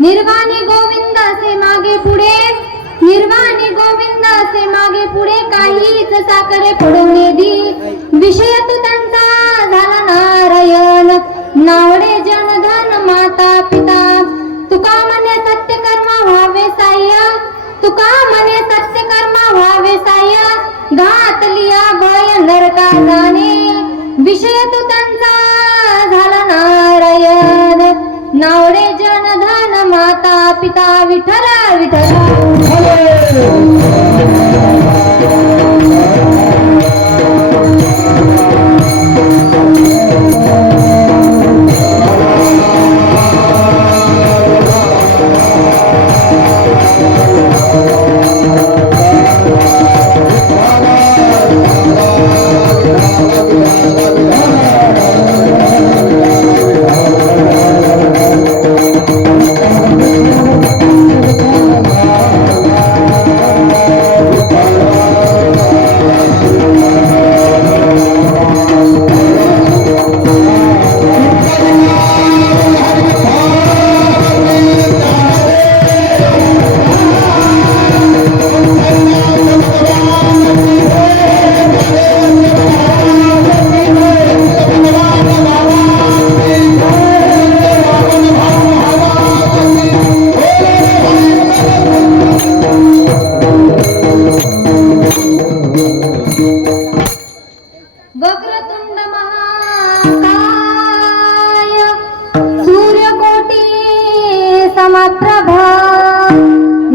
निर्वाणी गोविंदाचे मागे पुढे, निर्वाणी गोविंदाचे मागे पुढे, काहीच साखरे पडून दी, विषय तू त्यांचा झाला नारायण, नावडे जनधन माता पिता, तुका म्हणे सत्य कर्म व्हावे साह्य, तुका म्हणे सत्य कर्म व्हावे साह्य, घातलिया भय नरका जाणे, विषय तू त्यांचा झाला नारायण, नावडे जनधन माता पिता, विठ्ठल विठ्ठल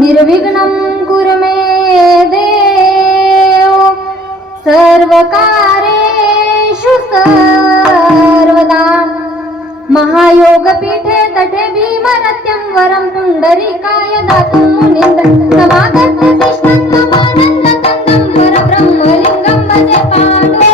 निर्विघ्नं कुरु मे देव, सर्वकार्येषु सर्वदा, महायोगपीठे तटे भीमरत्यं वरं पुण्डरीकाय दातुं मुनीन्द्रं, समागतं तिष्ठन्तं आनन्दकन्दं परब्रह्मलिङ्गं भजे पाण्डुरङ्गं।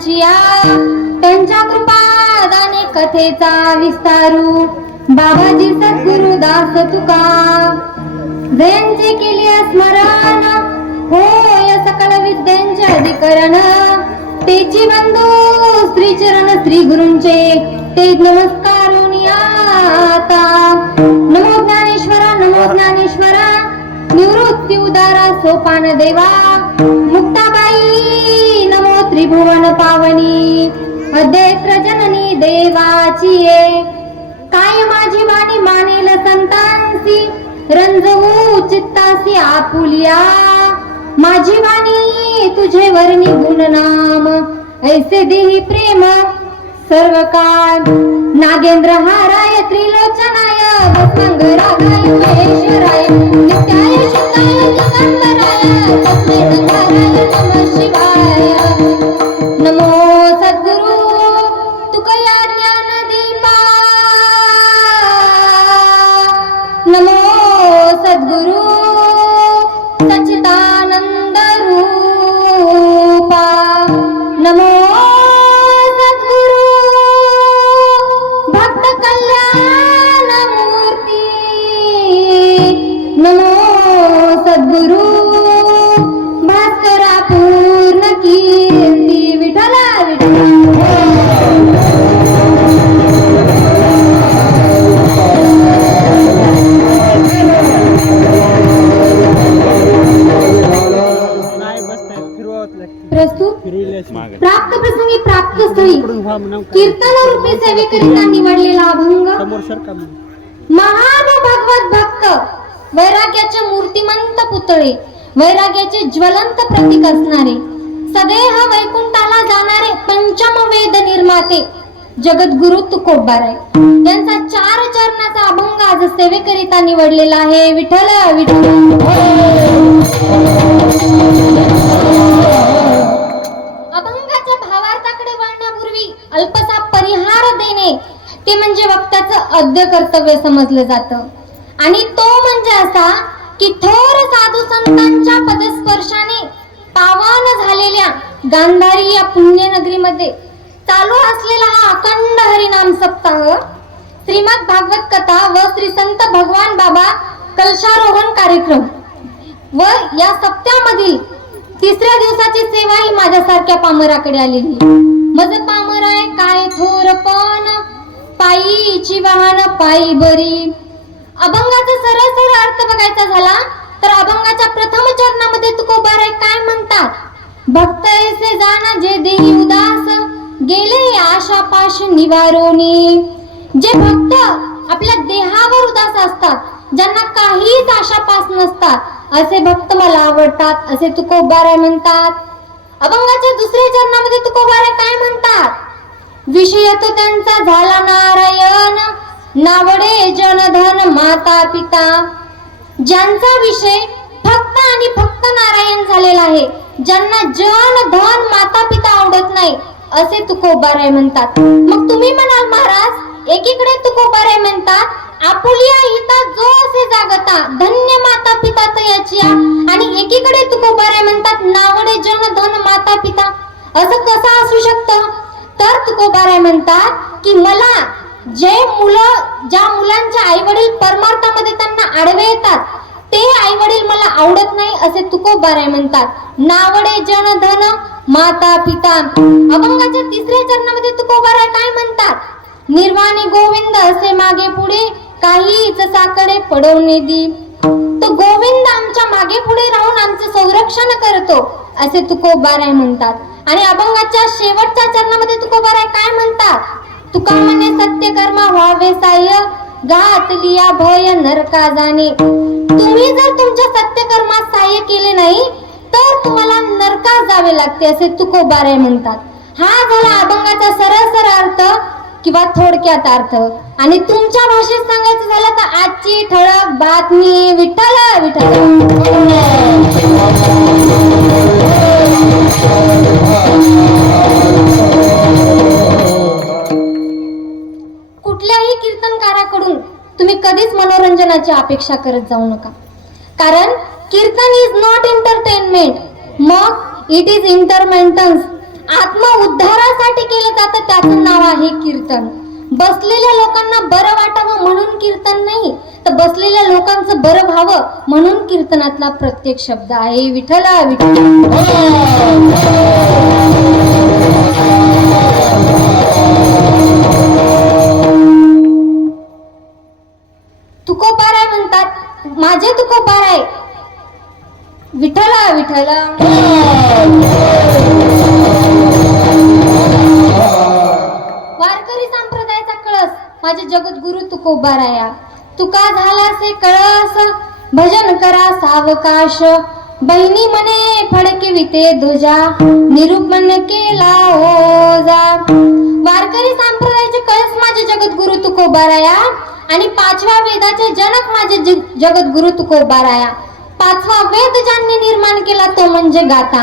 त्यांची या त्यांच्या कृपादाने कथेचा विस्तारू बाबाजी सद्गुरु दास तुका जयांचे केले स्मरण होय सकल विद्यांचे अधिकरण तेची बंधू श्री चरण श्री गुरूंचे ते नमस्कारून आता नमो ज्ञानेश्वरा निवृत्ती उदारा सोपान देवा मुक्ताबाई नमो त्रिभुवन पावनी अद्वैत जननी देवाची ये काय माझी वाणी मानेल संतांसी रंजवू चित्तासी आपुलिया माझी वाणी तुझे वर्णी गुणनाम ऐसे देही प्रेम सर्व काळ नागेंद्र हाराय त्रिलोचनाय भस्मंगरागाय महेश्वराय नित्याय शुद्धाय दिगंबराय तस्मै नकाराय नमः शिवाय नमो सद्गुरु तुकया ज्ञानदीपा नमो सद्गुरु सच्चिदानंद रूपा नमो सद्गुरु भक्त कल्याण मूर्ती नमो सद्गुरु भास्करा पूर्ण कीर्ती विठला प्रस्तुत प्राप्त प्रसंगी प्राप्त स्थळी कीर्तन रूपी सेवेकरिता निवडलेला अभंग महान भगवत भक्त वैराग्याचे मूर्तिमंत पुतळे वैराग्याचे ज्वलंत प्रतीक असणारे सदेह वैकुंठाला जाणारे पंचम वेद निर्माते जगद्गुरु तुकोबाराय यांचा 4 चरणाचा अभंग आज सेवेकरिता निवडलेला आहे विठ्ठल विठ्ठल अभंगाच्या भावार्थाकडे वळण्यापूर्वी अल्पसा परिहार देणे ते म्हणजे वक्त्याचं आद्य कर्तव्य समजलं जातं आणि तो म्हणजे असा की थोर साधू संतांच्या पदस्पर्शाने पावन झालेल्या गांधारी या पुण्यनगरीमध्ये चालू असलेला हा अखंड हरिनाम सप्ताह श्रीमद भागवत कथा व श्री संत भगवान बाबा कलशारोहण कार्यक्रम व या सप्त्यामधील 3ऱ्या दिवसाची सेवा ही माझ्यासारख्या पामराकडे आलेली मज पामराय काय थोरपण पायीची वाहन पायी बरी अभंगाचा सरळ अर्थ बघायचा झाला तर अभंगाच्या प्रथम चरणामध्ये तुकोबाराय काय म्हणतात भक्त ऐसे जाना जे देही उदास गेले आशा पाश निवारोनी जे भक्त आपल्या देहावर उदास असतात ज्यांना काहीच आशापास नसतात असे भक्त मला आवडतात असे तुकोबाराय म्हणतात अभंगाच्या 2ऱ्या चरणामध्ये तुकोबाराय काय म्हणतात विषय तो त्यांचा झाला नारायण नावडे जनधन माता पिता ज्यांचा विषय फक्त आणि फक्त नारायण झालेला आहे ज्यांना जन धन माता पिता आवडत नाही असे तुकोबाराय म्हणतात मग तुम्ही म्हणाल महाराज एकीकडे तुकोबाराय म्हणतात आपुलिया हिता जो असे जागता धन्य माता पिता तयाची आणि एकीकडे तुकोबाराय म्हणतात नावडे जन धन माता पिता असं कसं असू शकतं तर तुकोबाराय म्हणतात की मला ज्या मुलांचे आई वडील परमार्थामध्ये त्यांना आडवे येतात ते आई वडील मला आवडत नाही असे तुकोबाराय म्हणतात नावडे जन धन माता पिता अभंगाच्या 3ऱ्या चरणामध्ये तुकोबाराय काय म्हणतात निर्वाणी गोविंद असे मागे पुढे काहीच साकडे पडवणे दी तो गोविंद आमच्या मागे पुढे राहून आमचे संरक्षण करतो असे तुकोबाराय म्हणतात आणि अभंगाच्या शेवटच्या चरणामध्ये तुकोबाराय काय म्हणतात तुका म्हणे सत्य कर्म व्हावे साह्य घातलिया भय नरका जाणे तुम्ही जर तुमच्या सत्य कर्मात साह्य केले नाही तर तुम्हाला नरकात जावे लागते असे तुकोबाराय म्हणतात हा झाला अभंगाचा सरळ अर्थ किंवा थोडक्यात अर्थ आणि तुमच्या भाषेत सांगायचं झालं तर आजची ठळक बातमी विठ्ठल विठ्ठल कुठल्याही कीर्तनकाराकडून तुम्ही कधीच मनोरंजनाची अपेक्षा करत जाऊ नका कारण कीर्तन इज नॉट एंटरटेनमेंट मग इट इज इंटरमेंटन्स आत्म उद्धारासाठी केलं जातं, त्याचं नाव आहे कीर्तन. बसलेल्या लोकांना बरं वाटावं म्हणून कीर्तन नाही, तर बसलेल्या लोकांचं बरं व्हावं म्हणून कीर्तनातला प्रत्येक शब्द आहे विठ्ठला विठ्ठल. तुकोबाराय म्हणतात, माझे तुकोबाराय विठ्ठला विठ्ठला. वारकरी संप्रदायाचा कळस माझे जगद्गुरु तुकोबाराया. तुका झालासे कळस भजन करा सावकाश, बहिणी मने फडके विते ध्वजा, निरूपण केला ओजा. वारकरी संप्रदायाचे कळस माझे जगद्गुरु तुकोबाराया आणि 5व्या वेदाचे जनक माझे जगद्गुरु तुकोबाराया. 5वा वेद ज्यांनी निर्माण केला तो म्हणजे गाथा.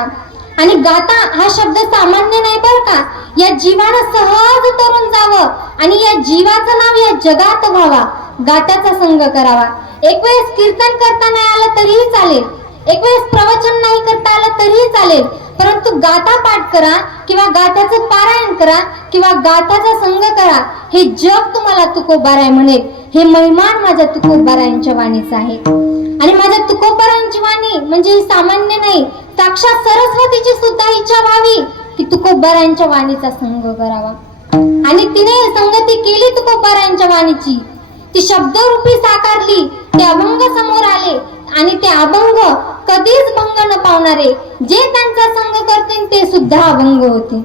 आणि गाथा हा शब्द सामान्य नाही बरं का. या जीवानं सहज तरून जावं आणि या जीवाचं नाव या जगात व्हावा, गाथ्याचा संग करावा. एक वेळेस कीर्तन करता नाही आलं तरीही चालेल, एक वेळेस प्रवचन नाही करता आलं तरीही चालेल, परंतु गाथा पाठ करा किंवा गाथ्याचं पारायण करा किंवा गाथ्याचा संग करा. हे जग तुम्हाला तुकोबाराय म्हणेल. हे महिमान माझ्या तुकोबारायांच्या वाणीचं आहे. आणि माझ्या तुकोबारायांची वाणी म्हणजे ही सामान्य नाही, साक्षात सरस्वतीची सुद्धा इच्छा व्हावी की तुकोबारायांच्या वाणीचा संग करावा. आणि तिने संगती केली तुकोबारायांच्या वाणीची, ती शब्दरूपी साकारली, ते अभंग समोर आले आणि ते अभंग कधीच भंग न पावणारे, जे त्यांचा संग करतील ते सुद्धा अभंग होते.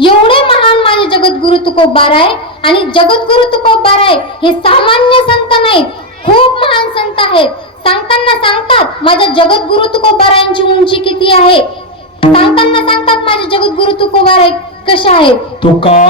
एवढे महान माझे जगद्गुरु तुकोबाराय. आणि जगद्गुरु तुकोबाराय हे सामान्य संत नाहीत, खूप महान संत आहेत. सांगताना सांगतात माझ्या जगद्गुरु तुकोबारायांची उंची किती आहे, सांगताना सांगतात माझे जगद्गुरु तुकोबाराय कशा आहेत. तुका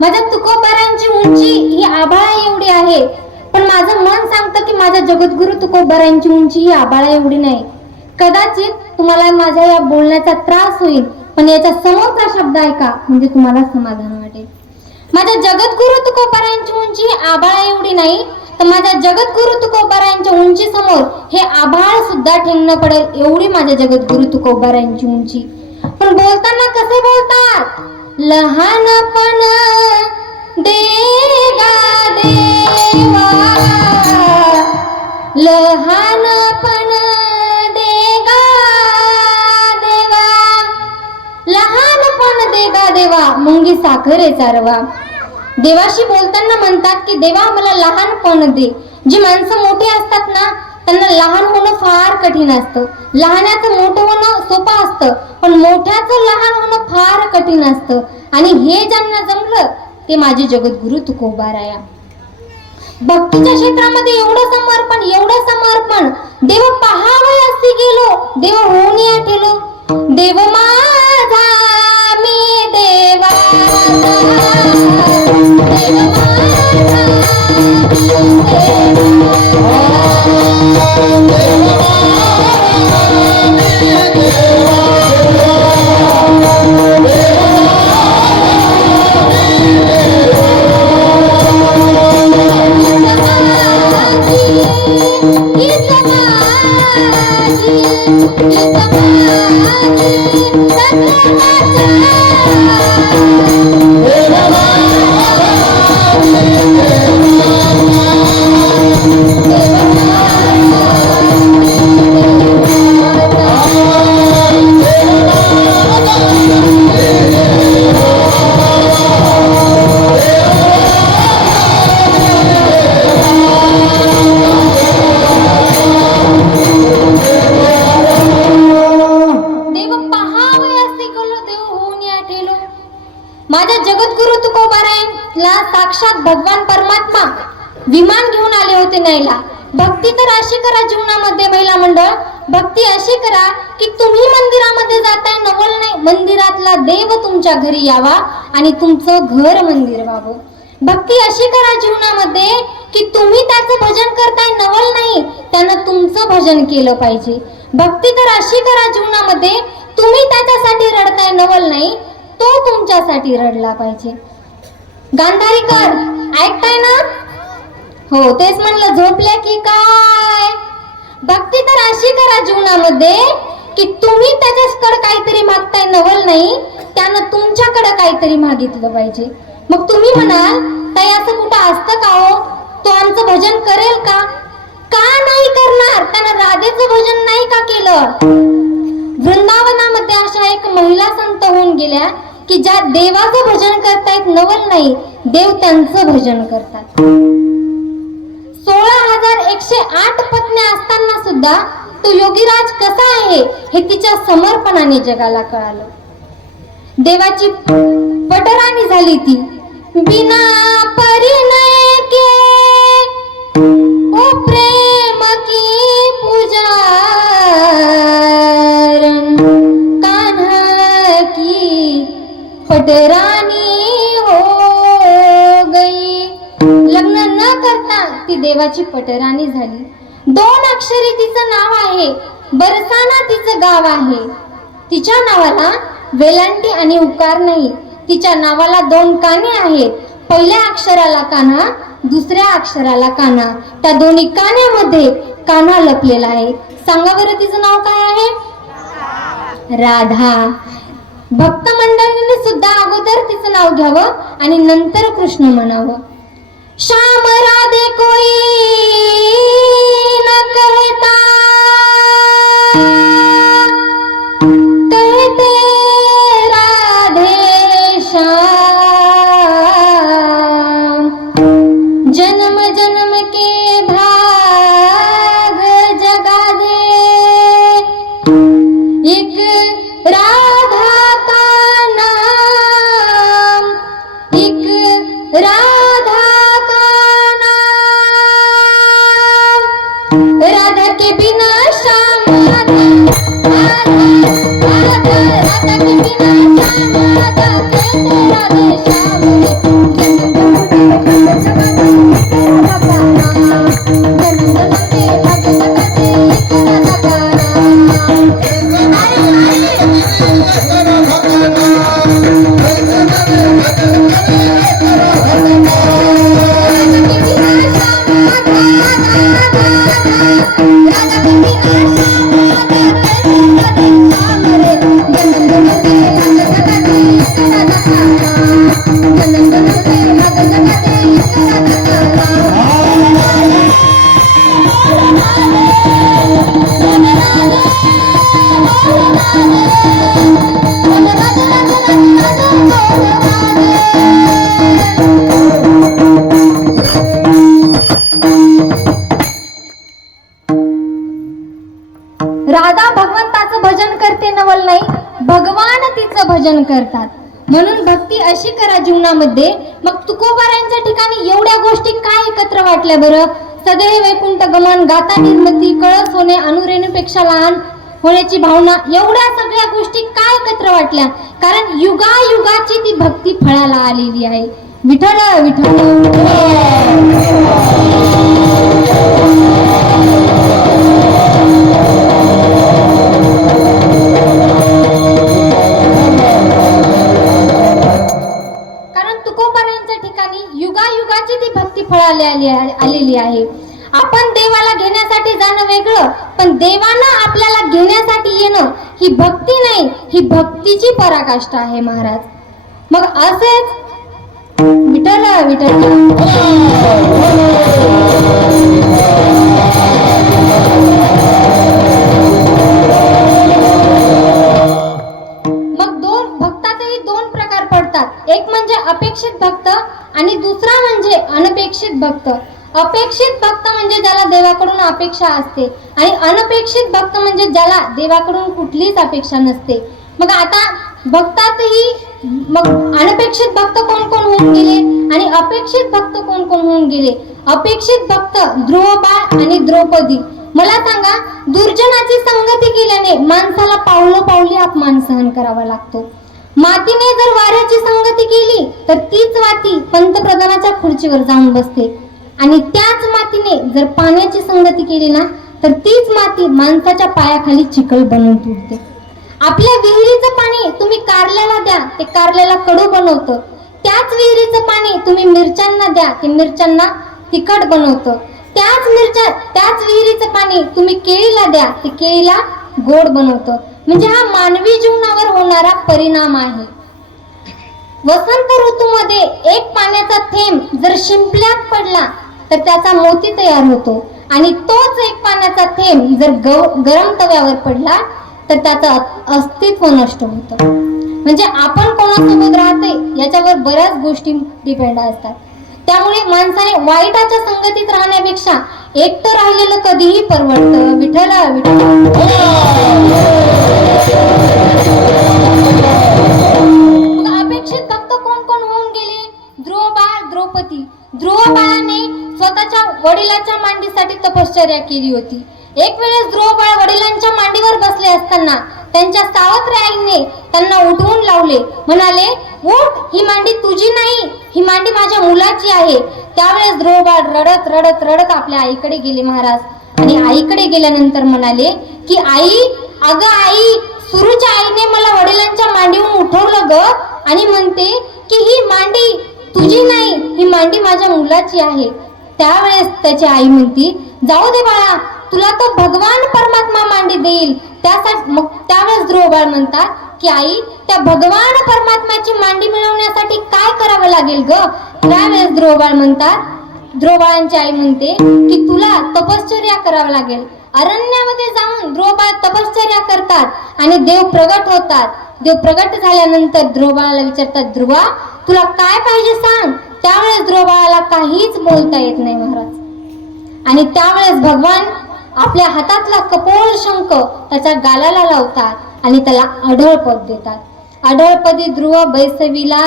माझ्या तुकोबारांची उंची ही आभाळा एवढी आहे, पण माझं मन सांगतं की माझ्या जगद्गुरु तुकोबारांची उंची ही आभाळा एवढी नाही. कदाचित तुम्हाला माझ्या या बोलण्याचा त्रास होईल, पण याच्या समोरचा शब्द ऐका म्हणजे तुम्हाला समाधान वाटेल. माझ्या जगद्गुरु तुकोबारांची उंची ही आभाळा एवढी नाही, तर माझ्या जगद्गुरु तुकोबारांच्या उंची समोर हे आभाळ सुद्धा ठेंगणं पडेल एवढी माझ्या जगद्गुरु तुकोबारांची उंची. पण बोलताना कसे बोलतात, लहानपण देगा देवा, लहानपण देगा देवा, लहानपण देगा देवा, मुंगी साखरे चारवा. देवाशी बोलताना म्हणतात की देवा मला लहानपण दे. जी माणसं मोठी असतात ना त्यांना लहान होणं फार कठीण असतं, लहानाचं मोठं होणं सोपं असतं, पण मोठ्याचं लहान होणं फार कठीण असतं. आणि हे ज्यांना जमलं ते माझे जगद्गुरु तुकोबाराया. भक्तीच्या क्षेत्रामध्ये एवढं समर्पण, देव पहावयासी गेलो, देव होऊन ठेलो, देव माझा मी देवाचा, देव माझा विमान घेऊन आले होते न्यायला. भक्ती तर अशी करा जीवनामध्ये महिला मंडळ, भक्ती अशी करा की तुम्ही मंदिरामध्ये जाताय नवल नाही, मंदिरातला देव तुमच्या घरी यावा आणि तुमचं घर मंदिर व्हावं. भक्ती अशी करा जीवनामध्ये की तुम्ही त्याचं भजन करताय नवल नाही, त्यानं तुमचं भजन केलं पाहिजे. भक्ती तर अशी करा जीवनामध्ये तुम्ही त्याच्यासाठी रडताय नवल नाही, तो तुमच्यासाठी रडला पाहिजे. गांधारीकर ऐकताय ना? हो, तेच म्हणलं, झोपल्या की काय? भक्ती तर अशी करा जीवनामध्ये की तुम्ही त्याच्याकडे काहीतरी मागताय नवल नाही, त्यानं तुमच्याकडे काहीतरी मागितलं पाहिजे. मग तुम्ही म्हणाल ताई असं कुठं असतं का हो? तो आमचं भजन करेल का? का नाही करणार? त्यानं राधेचं भजन नाही का केलं? वृंदावनामध्ये अशा एक महिला संत होऊन गेल्या की ज्या देवाचं भजन करतायत नवल नाही, देव त्यांचं भजन करतात. 16,108 पत्न्या असताना सुद्धा तो योगीराज कसा आहे हे तिच्या समर्पणाने जगाला कळालं. देवाची पटराणी झाली ती. बिना परिणय के ओ प्रेम की पूजा, कान्हा की पटराणी हो गई. लग्न न करता ती देवाची पटराणी झाली. 2 अक्षरी तिचं नाव आहे, बरसाना तिचं गाव आहे. तिच्या नावाला वेलांटी आणि उकार नाही. तिच्या नावाला 2 काने आहेत. पहिल्या अक्षराला कान्हा, दुसऱ्या अक्षराला कान्हा. त्या दोन्ही कान्यामध्ये कान्हा लपलेला आहे. सांगा बरं तिचं नाव काय आहे? राधा. भक्त मंडळींनी सुद्धा अगोदर तिचं नाव घ्यावं आणि नंतर कृष्ण म्हणावं. श्याम राधे कोई न कहता, कहते राधे श्याम. जन्म जन्म के भाग जगा दे, एक राधा का नाम, एक राधा के बिना श्याम राधा, राधा राधा के बिना श्याम राधा, कहते राधे श्याम. राधा भगवंताचं भजन करते नवल नाही, भगवान तिचं भजन करतात. म्हणून भक्ती अशी करा जीवनामध्ये. मग तुकोबारांच्या ठिकाणी एवढ्या गोष्टी काय एकत्र वाटल्या बरं? सदैव वैकुंठ गमन, गाता निर्मती, कळस होणे, अनुरेणूपेक्षा लहान होण्याची भावना, एवढ्या सगळ्या गोष्टी काय एकत्र वाटल्या? कारण युगायुगाची ती भक्ती फळाला आलेली आहे. विठ्ठल विठ्ठल. युगायुगाची ती भक्ती फळाली आलेली आहे. आपण देवाला घेण्यासाठी जाणं वेगळं, पण देवानं आपल्याला घेण्यासाठी येणं ही भक्ती नाही, ही भक्तीची पराकाष्ठा आहे महाराज. मग असेच विठ्ठल विठ्ठल. मग भक्तातही 2 प्रकार पडतात. एक म्हणजे अपेक्षित भक्त आणि दुसरा म्हणजे अनपेक्षित भक्त. अपेक्षित भक्त म्हणजे ज्याला देवाकडून अपेक्षा असते आणि अनपेक्षित भक्त म्हणजे ज्याला देवाकडून कुठलीच अपेक्षा नसते. मग आता भक्तातही मग अनपेक्षित भक्त कोण कोण होऊन गेले आणि अपेक्षित भक्त कोण कोण होऊन गेले अपेक्षित भक्त ध्रुवबाळ आणि द्रौपदी. मला सांगा, दुर्जनाची संगती केल्याने माणसाला पावलोपावली अपमान सहन करावा लागतो. मातीने जर वाऱ्याची संगती केली तर तीच माती पंतप्रधानाच्या खुर्चीवर जाऊन बसते, आणि त्याच मातीने जर पाण्याची संगती केली ना तर तीच माती माणसाच्या पायाखाली चिखल बनवून तुटते. आपल्या विहिरीचं पाणी तुम्ही कारल्याला द्या, ते कारल्याला कडू बनवतं. त्याच विहिरीचं पाणी तुम्ही मिरच्यांना द्या, ते मिरच्यांना तिखट बनवतं. त्याच विहिरीचं पाणी तुम्ही केळीला द्या, ते केळीला गोड बनवतं. म्हणजे हा मानवी जीवनावर होणारा परिणाम आहे. वसंत ऋतूमध्ये एक पाण्याचा थेंब जर शिंपल्यात पडला तर त्याचा मोती तयार होतो, आणि तोच एक पाण्याचा थेंब जर गरम तव्यावर पडला तर त्याचं अस्तित्व नष्ट होतं. म्हणजे आपण कोणासोबत राहते याच्यावर बऱ्याच गोष्टी डिपेंड असतात. त्यामुळे माणसाने वाईटाच्या संगतीत राहण्यापेक्षा एकटं राहिलेलं कधीही परवडतं. विठ्ठल अपेक्षित भक्त कोण कोण होऊन गेले? ध्रुवबाळ, द्रौपदी. ध्रुवबाळाने स्वतःच्या वडिलाच्या मांडीसाठी तपश्चर्या केली होती. एक वेळेस ध्रुवबाळ वडिलांच्या मांडीवर बसले असताना त्यांच्या सावत्र आईने त्यांना उठवून लावले. म्हणाले, उठ, ही मांडी तुझी नाही, ही मांडी माझ्या मुलाची आहे. त्यावेळेस ध्रुवबाळ रडत रडत रडत आपल्या आईकडे गेले महाराज, आणि आईकडे गेल्यानंतर म्हणाले की आई, अगं आई, सुरूच्या आईने मला वडिलांच्या मांडीवरून उठवलं ग, आणि म्हणते की ही मांडी तुझी नाही, ही मांडी माझ्या मुलाची आहे. त्यावेळेस त्याची आई म्हणती, जाऊ दे बाळा, तुला तो भगवान परमात्मा मांडी देईल. मग त्यावेळेस ध्रुवबाळ म्हणतात की आई, त्या भगवान परमात्म्याची मांडी मिळवण्यासाठी काय करावं लागेल ग? त्यावेळेस ध्रुवबाळ म्हणतात, ध्रुवबाळांची आई म्हणते की तुला तपश्चर्या करावं लागेल. अरण्यामध्ये जाऊन ध्रुवबाळ तपश्चर्या करतात आणि देव प्रगट होतात. देव प्रगट झाल्यानंतर ध्रुवबाळाला विचारतात, ध्रुवा, तुला काय पाहिजे सांग. त्यावेळेस ध्रुवबाळाला काहीच बोलता येत नाही महाराज. आणि त्यावेळेस भगवान आपल्या हातातला कपोळ शंख त्याच्या गालाला लावतात आणि त्याला अढळपद देतात. अढळपदी ध्रुव बैसविला.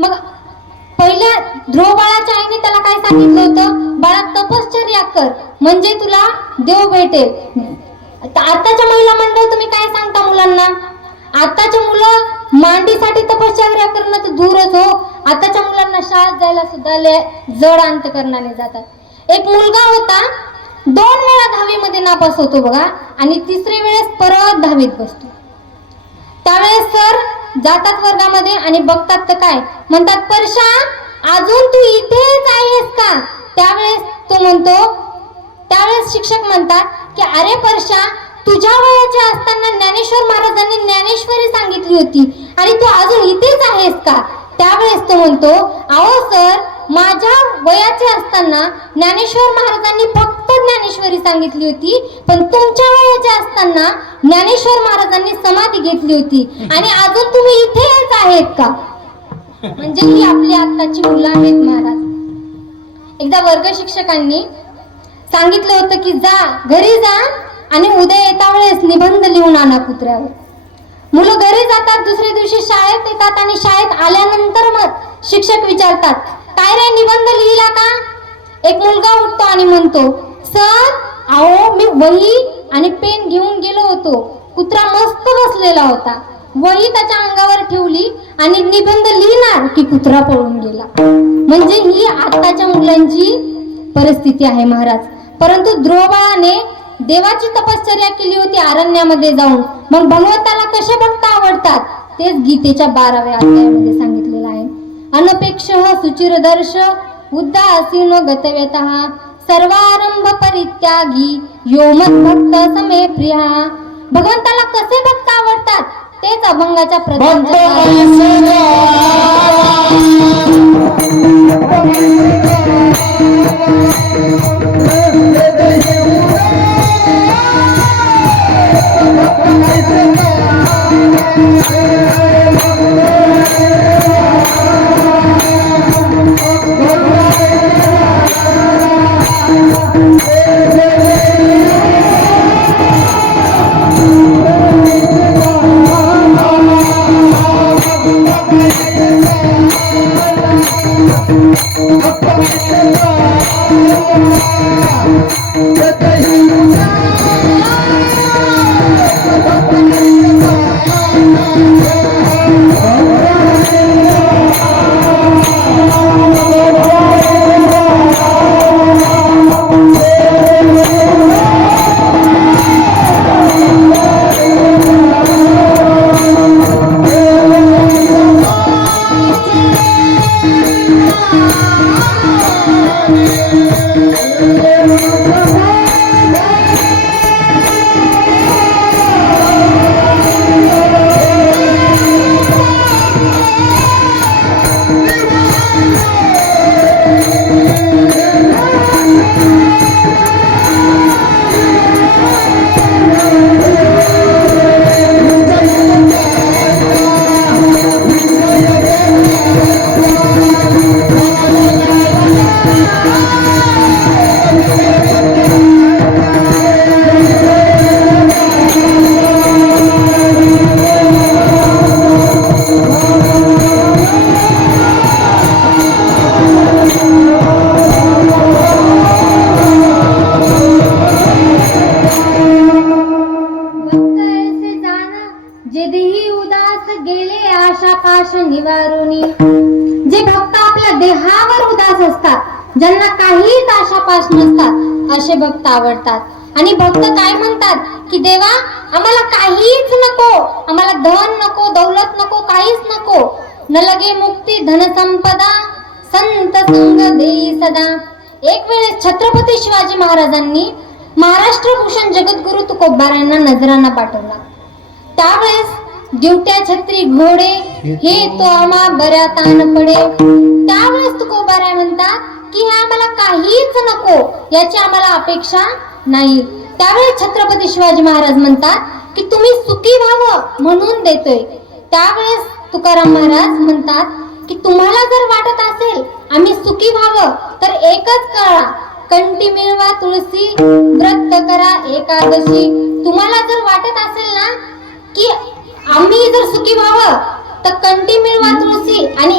मग पहिल्या ध्रुवबाळाच्या आईने त्याला काय सांगितलं होतं? बाळा, तपश्चर्या कर म्हणजे तुला देव भेटेल. आताच्या महिला मंडळ तुम्ही काय सांगता मुलांना? आताच्या मुलं मांडीसाठी तपश्चर्या करणं तर दूरच हो, आताच्या मुलांना शाळेत जायला सुद्धा जड अंतकरणाने जातात. एक मुलगा होता, 2 वेळा 10वी मध्ये नापास होतो बघा, आणि 3री वेळेस परत 10वीत बसतो. त्यावेळेस सर जातात वर्गामध्ये आणि बघतात तर काय म्हणतात, परशा, अजून तू इथेच आहेस का? त्यावेळेस शिक्षक म्हणतात की अरे परशा, तुझ्या वयाचे असताना ज्ञानेश्वर महाराजांनी ज्ञानेश्वरी सांगितली होती आणि तू अजून इथेच आहेस का? त्यावेळेस तो म्हणतो, अहो सर, माझ्या वयाचे असताना ज्ञानेश्वर महाराजांनी फक्त ज्ञानेश्वरी सांगितली होती, पण तुमच्या वयाचे असताना ज्ञानेश्वर महाराजांनी समाधी घेतली होती आणि अजून तुम्ही इथेच आहेत का? म्हणजे ही आपली आत्ताची मुलं आहेत महाराज. एकदा वर्ग शिक्षकांनी सांगितलं होतं की जा घरी जा आणि उद्या येता वेळेस निबंध लिहून आणा कुत्र्यावर. मुलं घरी जातात, दुसऱ्या दिवशी शाळेत येतात आणि शाळेत आल्यानंतर मग शिक्षक विचारतात, काय रे, निबंध लिहिला का? एक मुलगा उठतो आणि म्हणतो, सर, अहो मी वही आणि पेन घेऊन गेलो होतो, कुत्रा मस्त बसलेला होता, वही त्याच्या अंगावर ठेवली आणि निबंध लिहिणार की कुत्रा पळून गेला. म्हणजे ही आताच्या मुलांची परिस्थिती आहे महाराज. परंतु ध्रुवबाळाने देवाची तपश्चर्या केली होती अरण्यामध्ये जाऊन. मग भगवंताला कसे भक्त आवडतात तेच गीतेच्या 12व्या अध्यायामध्ये सांगितलेलं आहे. अनपेक्षः सुचिरदर्श उदासीनो गतव्यतः सर्वारंभ परित्यागी यो मद्भक्त समे प्रिया. भगवंताला कसे भक्त आवडतात तेच अभंगाच्या प्रधान Oh, जेदेही उदास गेले आशा पाश निवारुनी. जे भक्त आपल्या देहावर उदास असतात, ज्यांना काहीच आशापाश नसतात, असे भक्त आवडतात. आणि भक्त काय म्हणतात की देवा आम्हाला काहीच नको, आम्हाला धन नको, दौलत नको, काहीच नको. न लगे मुक्ती धन संपदा, संत संग देई सदा. एक वेळेस छत्रपती शिवाजी महाराजांनी महाराष्ट्र भूषण जगद्गुरु तुकोबारायांना नजराना पाठवला. त्यावेळेस दिवट्या छत्री घोडे हे तो आम्हा बऱ्या तान पडे. त्यावेळेस तुकोबाराय म्हणतात की हे आम्हाला काहीच नको, याची आम्हाला अपेक्षा नाही. त्यावेळेस छत्रपती शिवाजी महाराज म्हणतात की तुम्ही सुखी व्हावं म्हणून देतोय. त्यावेळेस तुकाराम महाराज म्हणतात की तुम्हाला जर वाटत असेल आम्ही सुखी व्हावं तर एकच करा, कंठी मिळवा तुळशी, व्रत करा एकादशी. तुम्हाला जर वाटत असेल ना की आम्ही जर सुखी व्हावं तर कंठी मिळवा तुळशी आणि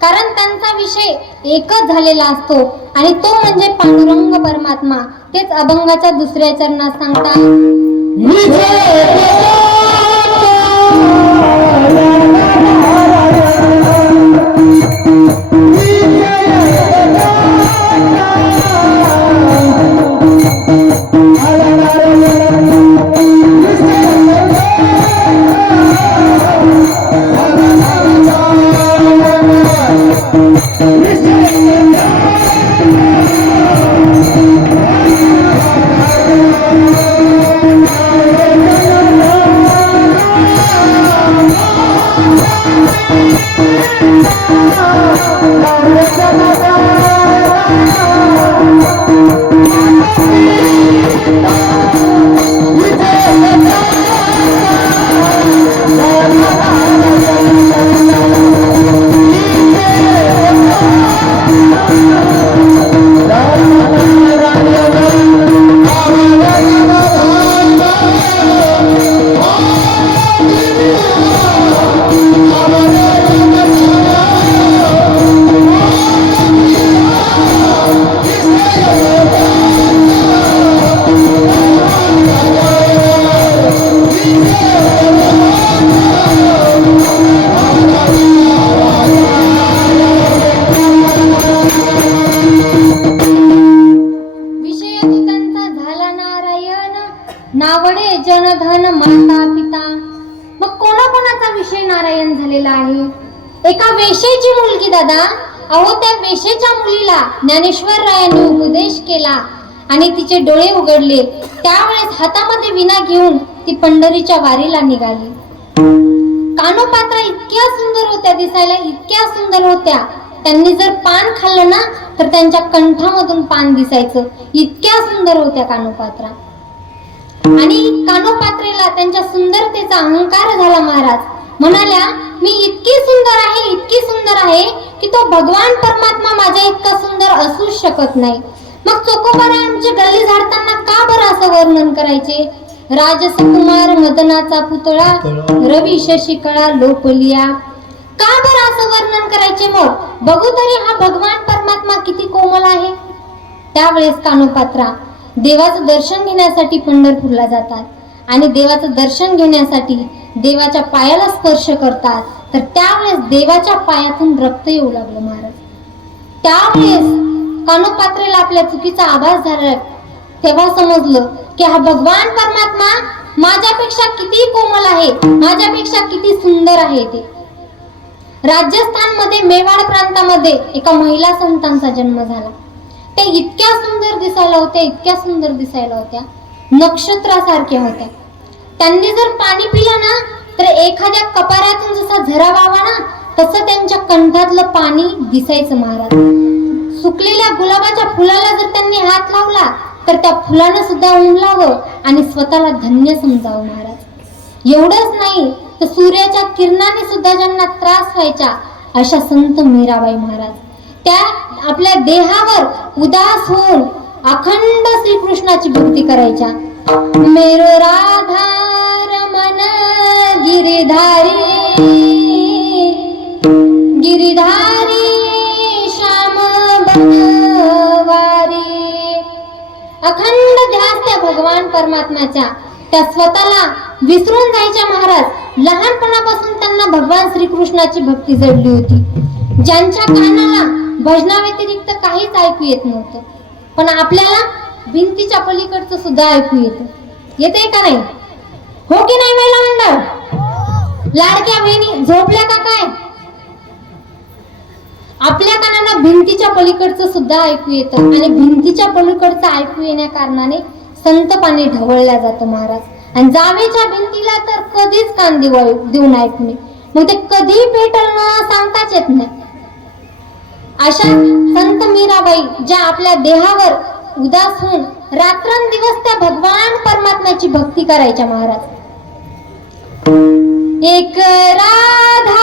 कारण त्यांचा विषय एकच झालेला असतो आणि तो म्हणजे पांडुरंग परमात्मा. तेच अभंगाच्या दुसऱ्या चरणात सांगतात. नावडे जनधन माता पिता. मग कोणाकोणाचा विषय नारायण झालेला आहे? एका वेश्येची मुलगी दादा, अहो त्या वेश्येच्या मुलीला ज्ञानेश्वर रायांनी उपदेश केला आणि तिचे डोळे उघडले. त्यावेळेस हातामध्ये विणा घेऊन ती पंढरीच्या वारीला निघाली. कानोपात्रा इतक्या सुंदर होत्या, दिसायला इतक्या सुंदर होत्या. त्यांनी जर पान खाल्लं ना तर त्यांच्या कंठामधून पान दिसायचं, इतक्या सुंदर होत्या कानोपात्रा. आणि कानोपात्रेला त्यांच्या सुंदरतेचा अहंकार झाला. महाराज म्हणाल्या मी इतकी सुंदर आहे, इतकी सुंदर आहे की तो भगवान परमात्मा माझ्या इतका सुंदर असूच शकत नाही. मग चोकोबारा आमची गल्ली झाडताना का बरं असं वर्णन करायचे? राजसकुमार मदनाचा पुतळा, रवी शशिकळा लोपलिया. का बरं असं वर्णन करायचे? मग बघू तरी हा भगवान परमात्मा किती कोमल आहे. त्यावेळेस कानोपात्रा देवाचं दर्शन घेण्यासाठी पंढरपूरला जातात आणि देवाचं दर्शन घेण्यासाठी देवाच्या पायाला स्पर्श करतात. तर त्यावेळेस देवाच्या पायातून रक्त येऊ लागलं महाराज. त्यावेळेस कानोपात्रेला आपल्या चुकीचा आभास झाला. तेव्हा समजलं की हा भगवान परमात्मा माझ्यापेक्षा किती कोमल आहे, माझ्यापेक्षा किती सुंदर आहे. ते राजस्थानमध्ये मेवाड प्रांतामध्ये एका महिला संतांचा जन्म झाला. ते इतक्या सुंदर दिसायला होत्या, इतक्या सुंदर दिसायला होत्या, नक्षत्रासारख्या होत्या. त्यांनी जर पाणी पिलं ना तर एखाद्या कपाऱ्यातून जसा झरा वावा ना तसं त्यांच्या कंठातलं पाणी दिसायचं महाराज. सुकलेल्या गुलाबाच्या फुलाला जर त्यांनी हात लावला तर त्या फुलानं सुद्धा उमलावं आणि स्वतःला धन्य समजावं महाराज. एवढंच नाही तर सूर्याच्या किरणाने सुद्धा ज्यांना त्रास व्हायचा अशा संत मीराबाई महाराज त्या आपल्या देहावर उदास होऊन अखंड श्रीकृष्णाची भक्ती करायच्या. मेरो राधा रमण गिरिधारी गिरिधारी श्याम बनवारी. अखंड ध्यास त्या भगवान परमात्म्याच्या, त्या स्वतःला विसरून जायच्या महाराज. लहानपणापासून त्यांना भगवान श्रीकृष्णाची भक्ती जडली होती. ज्यांच्या कानाला भजनाव्यतिरिक्त काहीच ऐकू येत नव्हतं, पण आपल्याला भिंतीच्या पलीकडचं सुद्धा ऐकू येतं. येते का नाही? हो की नाही महिला मंडळ? लाडक्या बहिणी झोपल्या का काय? आपल्या कानाला भिंतीच्या पलीकडचं सुद्धा ऐकू येतं आणि भिंतीच्या पलीकडचं ऐकू येण्या कारणाने संत पाणी ढवळल्या जातं महाराज. आणि जावेच्या भिंतीला तर कधीच कान देऊन ऐकू नये, मग ते कधी पेटल ना सांगताच येत नाही. अशा संत मीराबाई ज्या आपल्या देहावर उदास होऊन रात्रंदिवस त्या भगवान परमात्म्याची भक्ती करायच्या महाराज. एक राधा